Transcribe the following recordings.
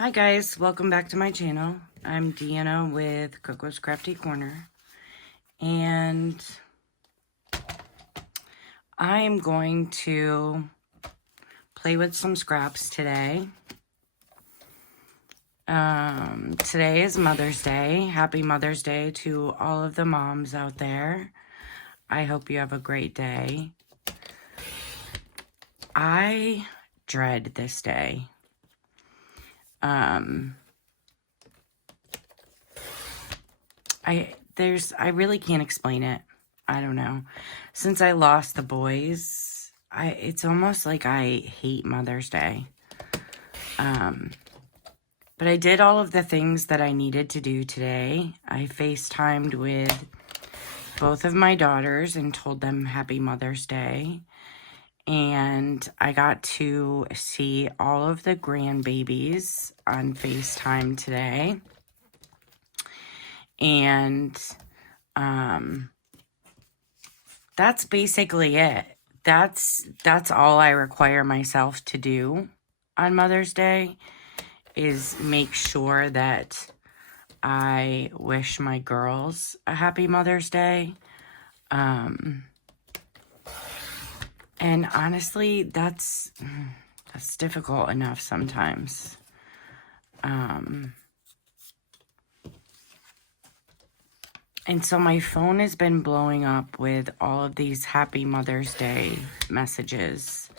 Hi guys, welcome back to my channel. I'm Deanna with Coco's Crafty Corner, and I am going to play with some scraps today. Today is Mother's Day. Happy Mother's Day to all of the moms out there. I hope you have a great day. I dread this day. I really can't explain it. I don't know. Since I lost the boys, it's almost like I hate Mother's Day. But I did all of the things that I needed to do today. I FaceTimed with both of my daughters and told them Happy Mother's Day. And I got to see all of the grandbabies on FaceTime today. And that's basically it. That's all I require myself to do on Mother's Day, is make sure that I wish my girls a happy Mother's Day. And honestly, that's difficult enough sometimes. And so my phone has been blowing up with all of these Happy Mother's Day messages.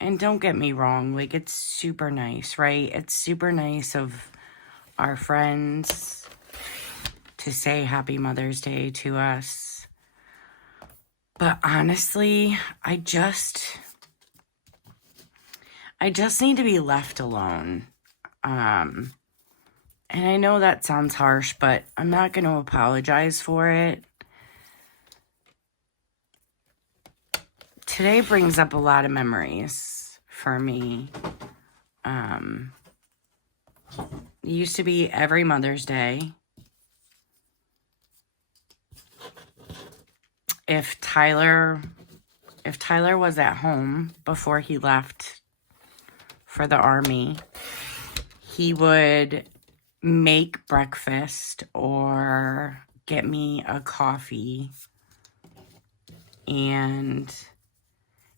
And don't get me wrong, like, it's super nice, right? It's super nice of our friends to say Happy Mother's Day to us. But honestly, I just need to be left alone. And I know that sounds harsh, but I'm not going to apologize for it. Today brings up a lot of memories for me. It used to be every Mother's Day. If Tyler was at home before he left for the Army, he would make breakfast or get me a coffee, and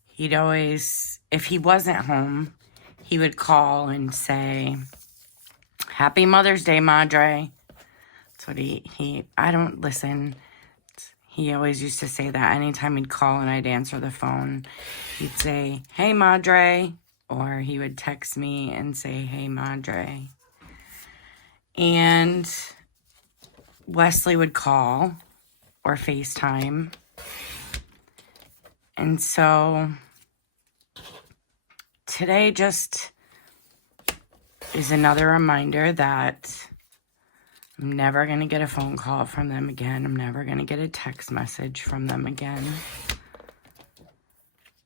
he'd always, if he wasn't home, he would call and say, Happy Mother's Day, Madre. That's what I don't listen. He always used to say that anytime he'd call and I'd answer the phone. He'd say, Hey, Madre. Or he would text me and say, Hey, Madre. And Wesley would call or FaceTime. And so today just is another reminder that I'm never going to get a phone call from them again. I'm never going to get a text message from them again.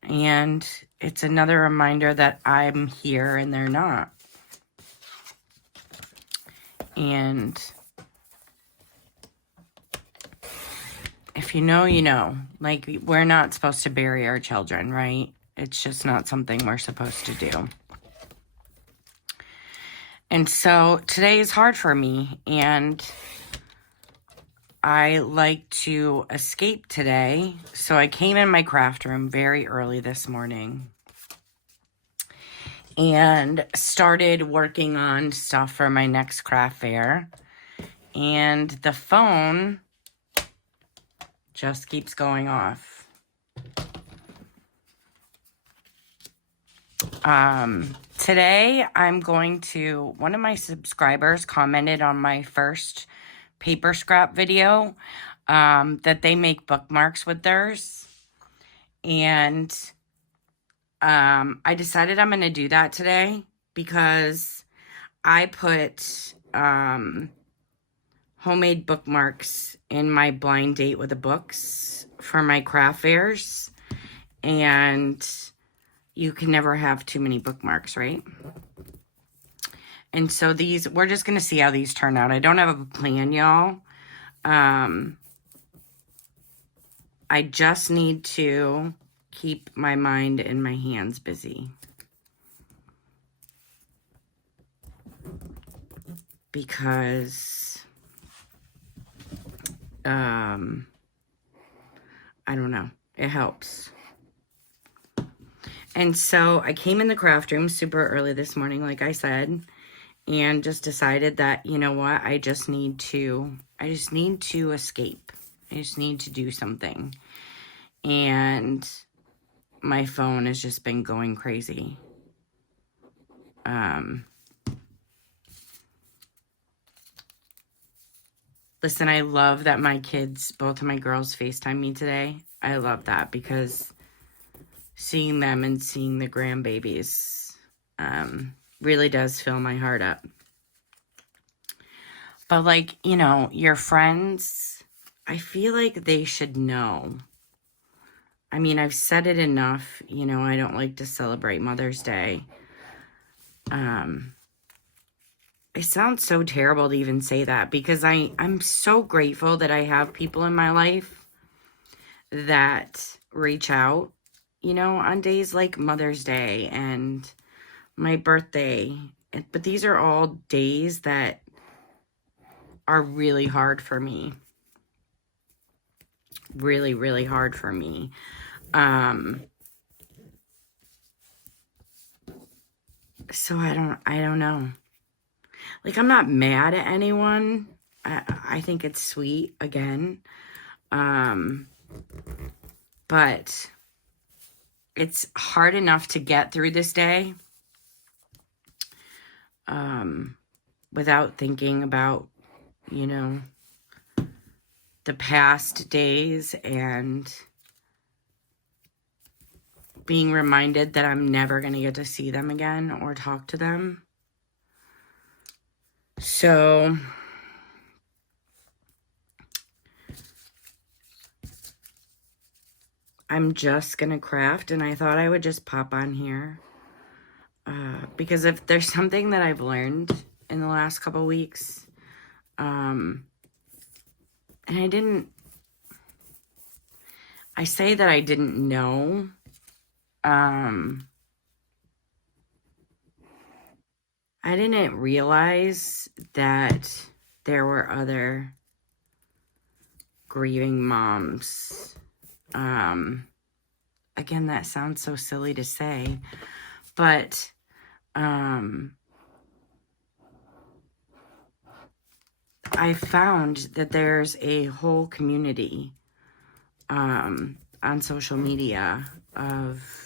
And it's another reminder that I'm here and they're not. And if you know, you know. Like, we're not supposed to bury our children, right? It's just not something we're supposed to do. And so today is hard for me, and I like to escape today. So I came in my craft room very early this morning and started working on stuff for my next craft fair. And the phone just keeps going off. Today I'm going to, one of my subscribers commented on my first paper scrap video, that they make bookmarks with theirs. And I decided I'm going to do that today because I put homemade bookmarks in my blind date with the books for my craft fairs. And you can never have too many bookmarks, right? And so these, we're just going to see how these turn out. I don't have a plan, y'all. I just need to keep my mind and my hands busy. because, I don't know, it helps. And so I came in the craft room super early this morning, like I said, and just decided that, you know what, I just need to escape. I just need to do something. And my phone has just been going crazy. Listen, I love that my kids, both of my girls, FaceTime me today. I love that because seeing them and seeing the grandbabies really does fill my heart up. But, like, you know, your friends, I feel like they should know. I mean, I've said it enough. You know, I don't like to celebrate Mother's Day. It sounds so terrible to even say that because I'm so grateful that I have people in my life that reach out, you know, on days like Mother's Day and my birthday. But these are all days that are really hard for me. Really, really hard for me. So I don't know. Like, I'm not mad at anyone. I think it's sweet, again. But it's hard enough to get through this day without thinking about, you know, the past days and being reminded that I'm never going to get to see them again or talk to them. So I'm just going to craft, and I thought I would just pop on here. Because if there's something that I've learned in the last couple weeks, and I say that I didn't know, I didn't realize that there were other grieving moms. Again, that sounds so silly to say, but I found that there's a whole community on social media of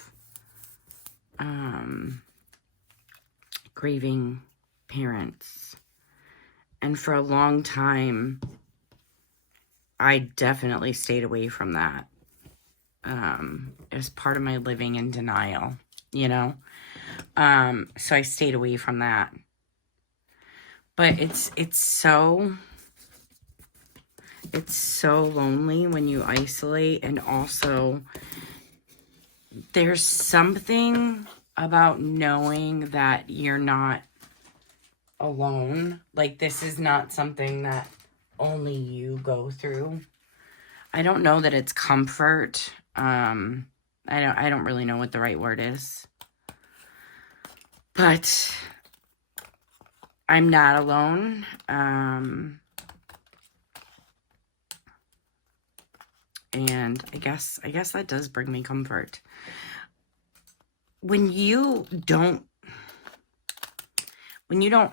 grieving parents. And for a long time, I definitely stayed away from that. As part of my living in denial, you know? So I stayed away from that. But it's so lonely when you isolate, and also there's something about knowing that you're not alone. Like, this is not something that only you go through. I don't know that it's comfort. I don't really know what the right word is. But I'm not alone. And I guess that does bring me comfort. When you don't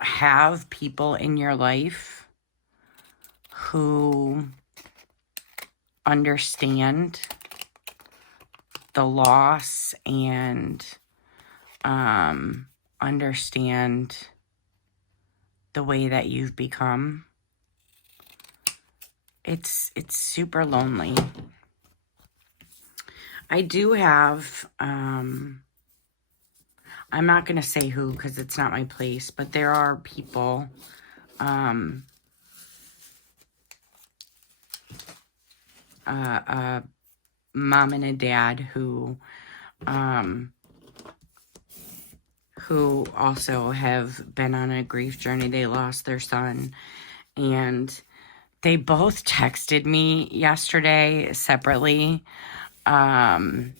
have people in your life who understand the loss and understand the way that you've become, it's super lonely. I do have, I'm not going to say who because it's not my place, but there are people, a mom and a dad who also have been on a grief journey. They lost their son, and they both texted me yesterday separately about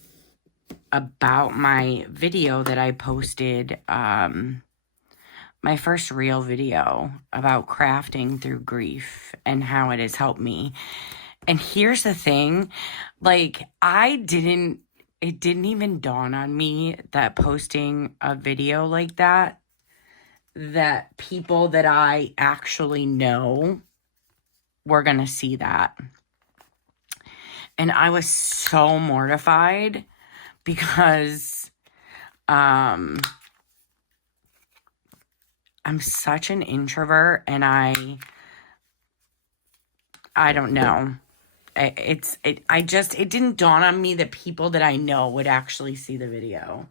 my video that I posted my first real video about crafting through grief and how it has helped me. And here's the thing, like, it didn't even dawn on me that posting a video like that people that I actually know were going to see that. And I was so mortified because I'm such an introvert, and I don't know. It didn't dawn on me that people that I know would actually see the video.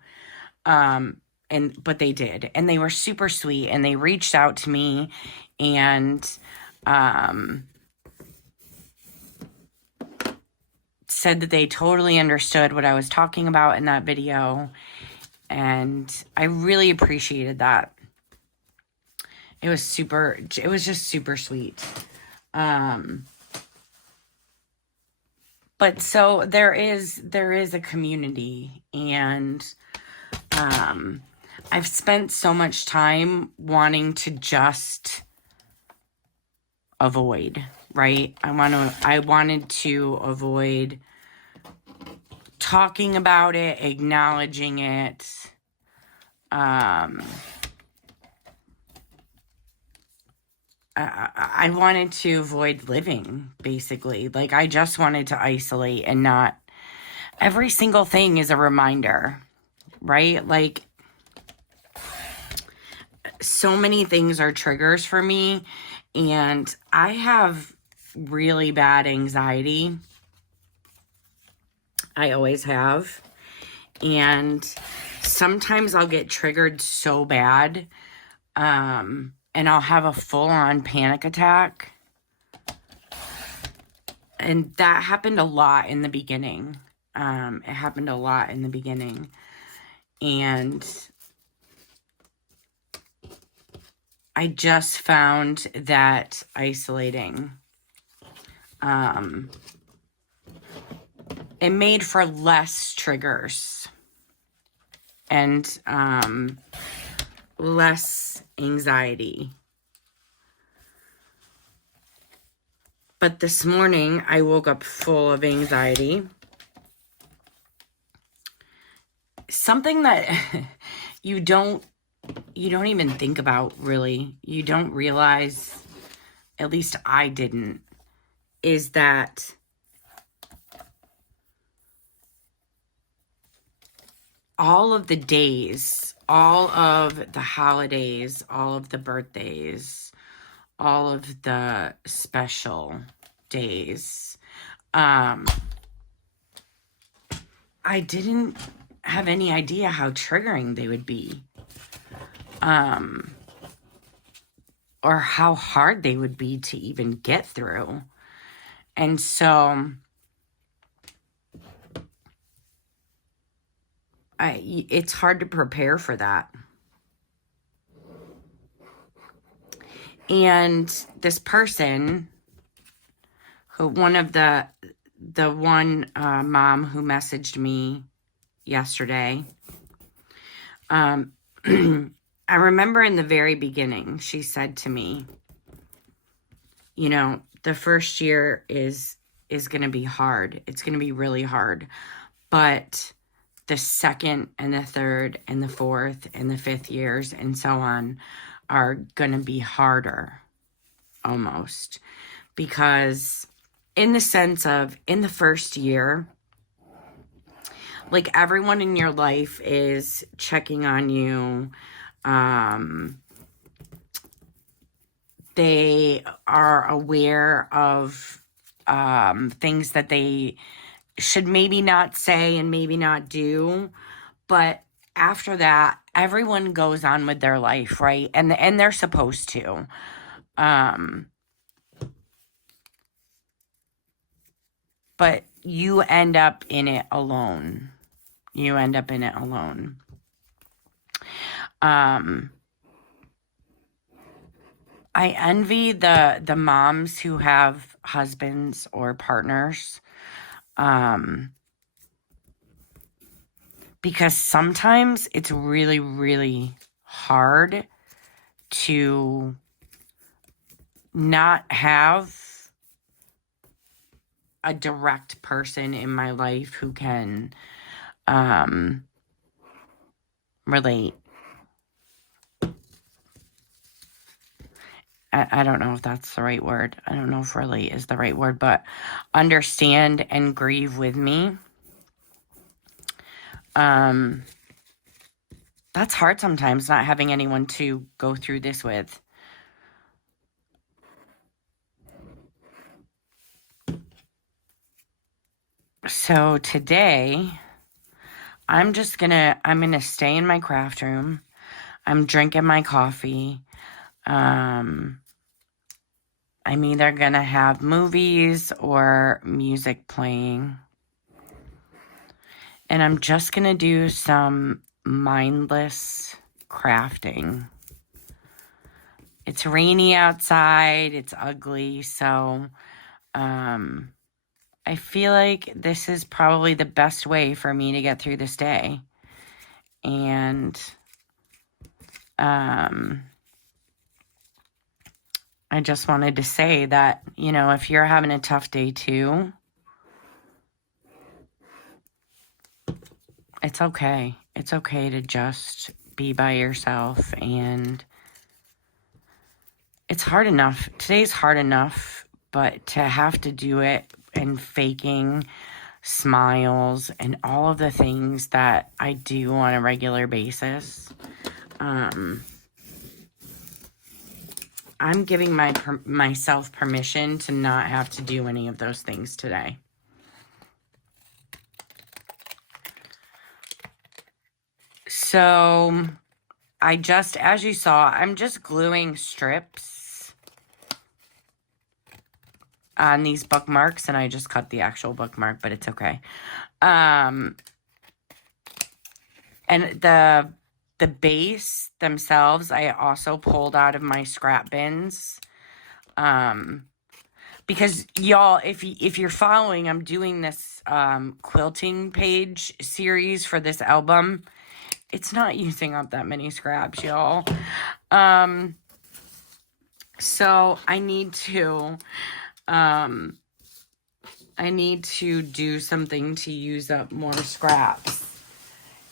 But they did, and they were super sweet, and they reached out to me, and said that they totally understood what I was talking about in that video, and I really appreciated that. It was just super sweet. But so there is a community, and I've spent so much time wanting to just avoid, right? I wanted to avoid talking about it, acknowledging it. I wanted to avoid living, basically. Like, I just wanted to isolate, and not every single thing is a reminder, right? Like, so many things are triggers for me, and I have really bad anxiety. I always have. And sometimes I'll get triggered so bad, and I'll have a full-on panic attack. And that happened a lot in the beginning. It happened a lot in the beginning. And I just found that isolating, it made for less triggers and less anxiety. But this morning, I woke up full of anxiety. Something that you don't even think about, really. You don't realize, at least I didn't, is that all of the days, all of the holidays, all of the birthdays, all of the special days, I didn't have any idea how triggering they would be, or how hard they would be to even get through. And so it's hard to prepare for that. And this person, one mom who messaged me yesterday, I remember in the very beginning, she said to me, the first year is going to be hard. It's going to be really hard. But the second and the third and the fourth and the fifth years and so on are going to be harder, almost. Because in the sense of, in the first year, like, everyone in your life is checking on you. They are aware of things that they should maybe not say and maybe not do. But after that, everyone goes on with their life, right? And they're supposed to. But you end up in it alone. I envy the moms who have husbands or partners, because sometimes it's really, really hard to not have a direct person in my life who can relate. I don't know if that's the right word. I don't know if relate is the right word, but understand and grieve with me. That's hard sometimes, not having anyone to go through this with. So today, I'm gonna stay in my craft room. I'm drinking my coffee. I'm either gonna have movies or music playing. And I'm just gonna do some mindless crafting. It's rainy outside, it's ugly, so I feel like this is probably the best way for me to get through this day. And I just wanted to say that, you know, if you're having a tough day too, it's okay. It's okay to just be by yourself. And it's hard enough. Today's hard enough, but to have to do it and faking smiles and all of the things that I do on a regular basis, I'm giving myself permission to not have to do any of those things today. So as you saw, I'm just gluing strips on these bookmarks, and I just cut the actual bookmark, but it's okay. And the base themselves, I also pulled out of my scrap bins. Because y'all, if you're following, I'm doing this quilting page series for this album. It's not using up that many scraps, y'all. So I need to do something to use up more scraps.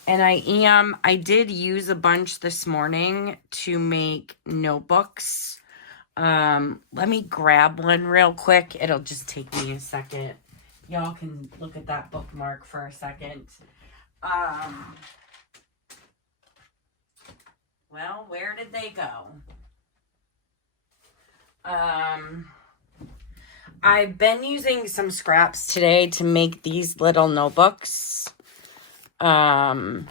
And I did use a bunch this morning to make notebooks. Let me grab one real quick. It'll just take me a second. Y'all can look at that bookmark for a second. Well, where did they go? I've been using some scraps today to make these little notebooks. They're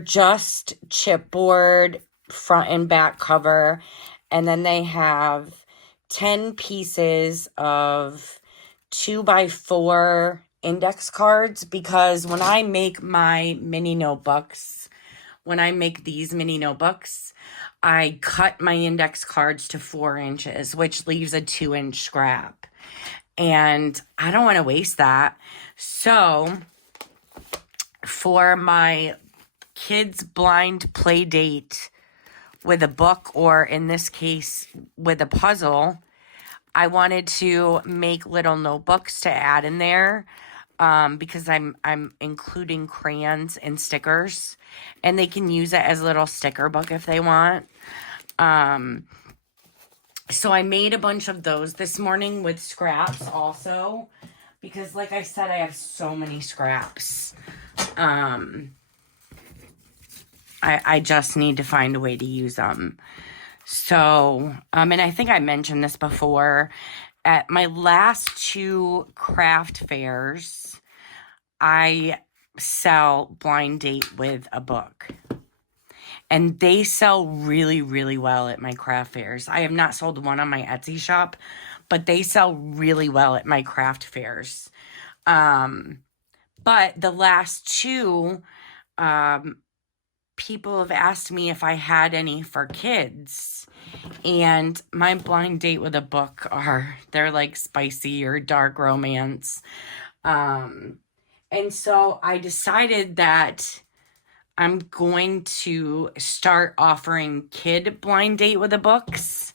just chipboard front and back cover, and then they have 10 pieces of 2x4 index cards, because when I make my mini notebooks, I cut my index cards to 4 inches, which leaves a 2-inch scrap. And I don't want to waste that. So for my kids' blind play date with a book, or in this case with a puzzle, I wanted to make little notebooks to add in there, because I'm including crayons and stickers, and they can use it as a little sticker book if they want. So I made a bunch of those this morning with scraps also, because like I said, I have so many scraps. I just need to find a way to use them. So, and I think I mentioned this before, at my last 2 craft fairs, I sell blind date with a book. And they sell really, really well at my craft fairs. I have not sold one on my Etsy shop, but they sell really well at my craft fairs. But the last 2, people have asked me if I had any for kids. And my blind date with a book they're like spicy or dark romance. And so I decided that I'm going to start offering kid blind date with the books.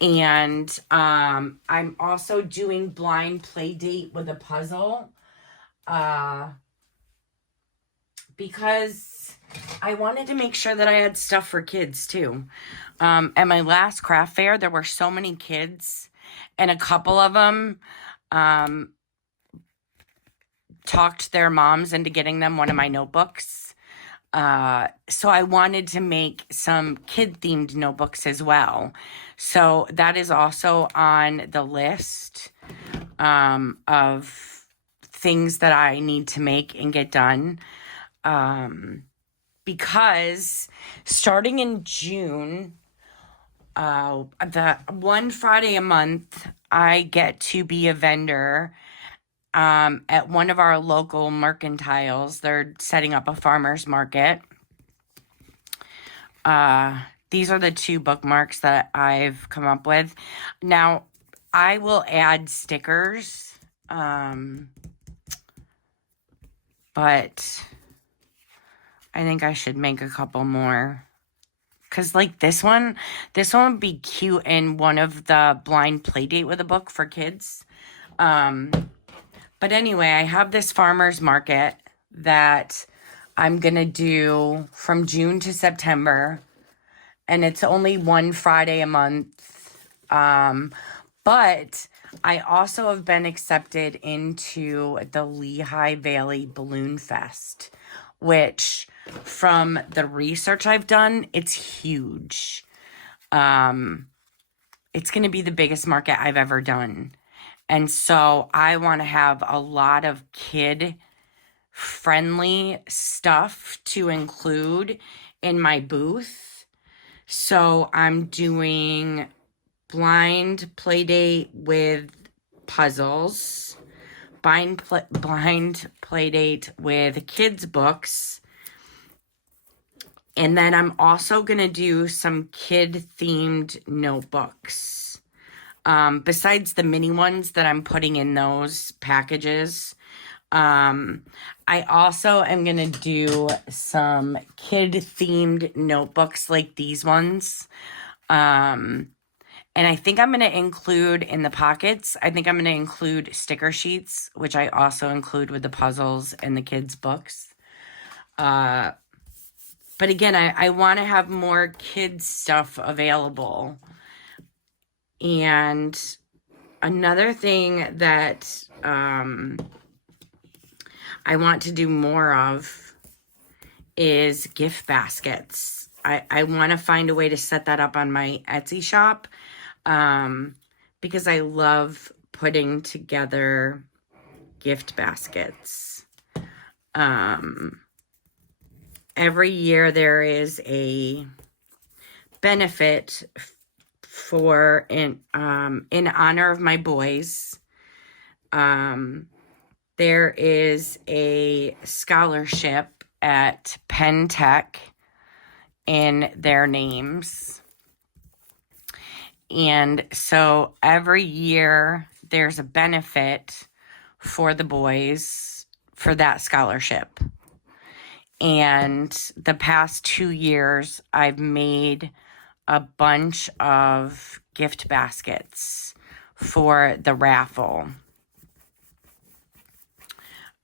And I'm also doing blind play date with a puzzle. Because I wanted to make sure that I had stuff for kids too. At my last craft fair, there were so many kids, and a couple of them talked their moms into getting them one of my notebooks. So I wanted to make some kid-themed notebooks as well. So that is also on the list of things that I need to make and get done. Because starting in June, the one Friday a month, I get to be a vendor at one of our local mercantiles. They're setting up a farmer's market. These are the 2 bookmarks that I've come up with. Now, I will add stickers, but I think I should make a couple more. Because, like, this one would be cute in one of the blind play date with a book for kids. But anyway, I have this farmer's market that I'm going to do from June to September. And it's only one Friday a month. But I also have been accepted into the Lehigh Valley Balloon Fest, which, from the research I've done, it's huge. It's going to be the biggest market I've ever done. And so I want to have a lot of kid-friendly stuff to include in my booth. So I'm doing blind play date with puzzles, blind play date with kids' books, and then I'm also going to do some kid-themed notebooks. Besides the mini ones that I'm putting in those packages, I also am going to do some kid-themed notebooks like these ones. And I think I'm going to include in the pockets, I think I'm going to include sticker sheets, which I also include with the puzzles and the kids' books. But again, I want to have more kids' stuff available. And another thing that I want to do more of is gift baskets. I want to find a way to set that up on my Etsy shop because I love putting together gift baskets. Every year there is a benefit for in honor of my boys. There is a scholarship at Penn Tech in their names. And so every year there's a benefit for the boys for that scholarship. And the past 2 years, I've made a bunch of gift baskets for the raffle.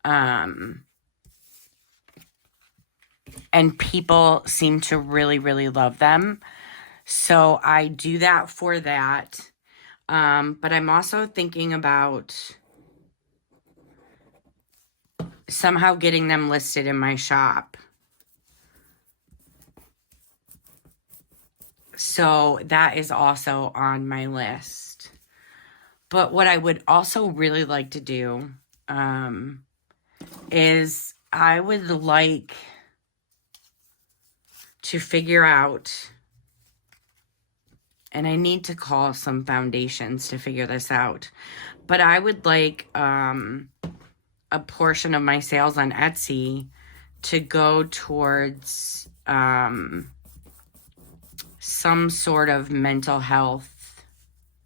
And people seem to really, really love them. So I do that for that. But I'm also thinking about somehow getting them listed in my shop. So that is also on my list. But what I would also really like to do is I would like to figure out, and I need to call some foundations to figure this out, but I would like a portion of my sales on Etsy to go towards some sort of mental health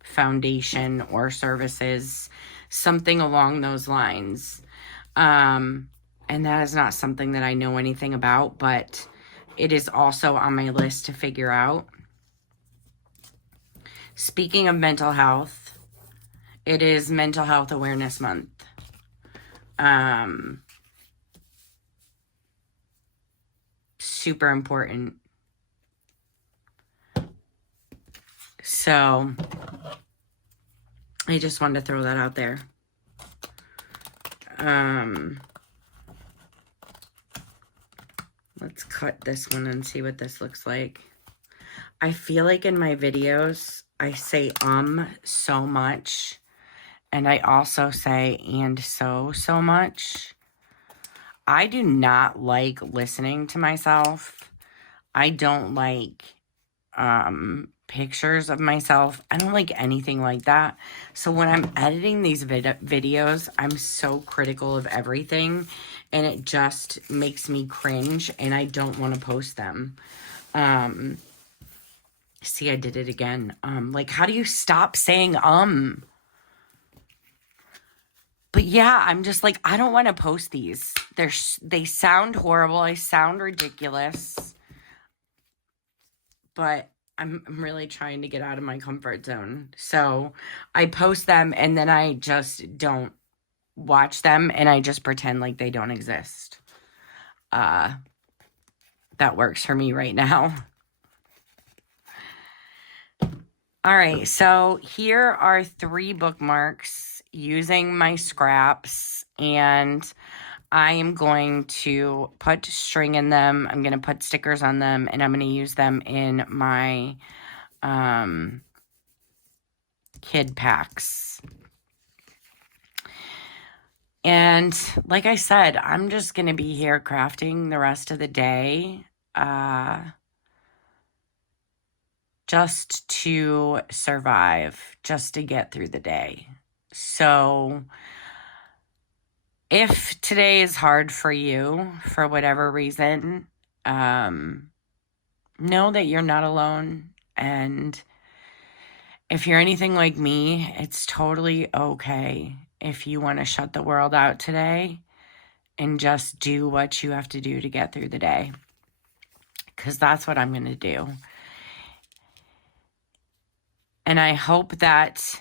foundation or services, something along those lines. And And that is not something that I know anything about, but it is also on my list to figure out. Speaking of mental health, it is Mental Health Awareness Month. Super important. So I just wanted to throw that out there. Let's cut this one and see what this looks like. I feel like in my videos, I say so much. And I also say and so much. I do not like listening to myself. I don't like pictures of myself. I don't like anything like that. So when I'm editing these videos, I'm so critical of everything, and it just makes me cringe, and I don't want to post them. See, I did it again. Like, how do you stop saying But yeah, I'm just like, I don't want to post these. They sound horrible. I sound ridiculous. But I'm really trying to get out of my comfort zone. So I post them and then I just don't watch them and I just pretend like they don't exist. That works for me right now. All right, so here are 3 bookmarks using my scraps, and I am going to put string in them. I'm going to put stickers on them, and I'm going to use them in my kid packs. And like I said, I'm just going to be here crafting the rest of the day. Just to survive, just to get through the day. So if today is hard for you, for whatever reason, know that you're not alone. And if you're anything like me, it's totally okay if you want to shut the world out today and just do what you have to do to get through the day. Because that's what I'm going to do. And I hope that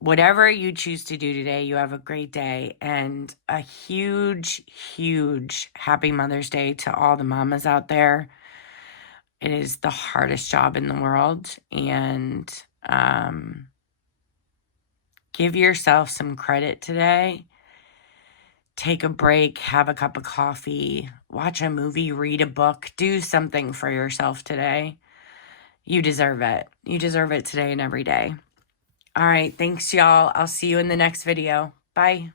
whatever you choose to do today, you have a great day, and a huge, huge happy Mother's Day to all the mamas out there. It is the hardest job in the world, and give yourself some credit today. Take a break, have a cup of coffee, watch a movie, read a book, do something for yourself today. You deserve it. You deserve it today and every day. All right, thanks, y'all. I'll see you in the next video. Bye.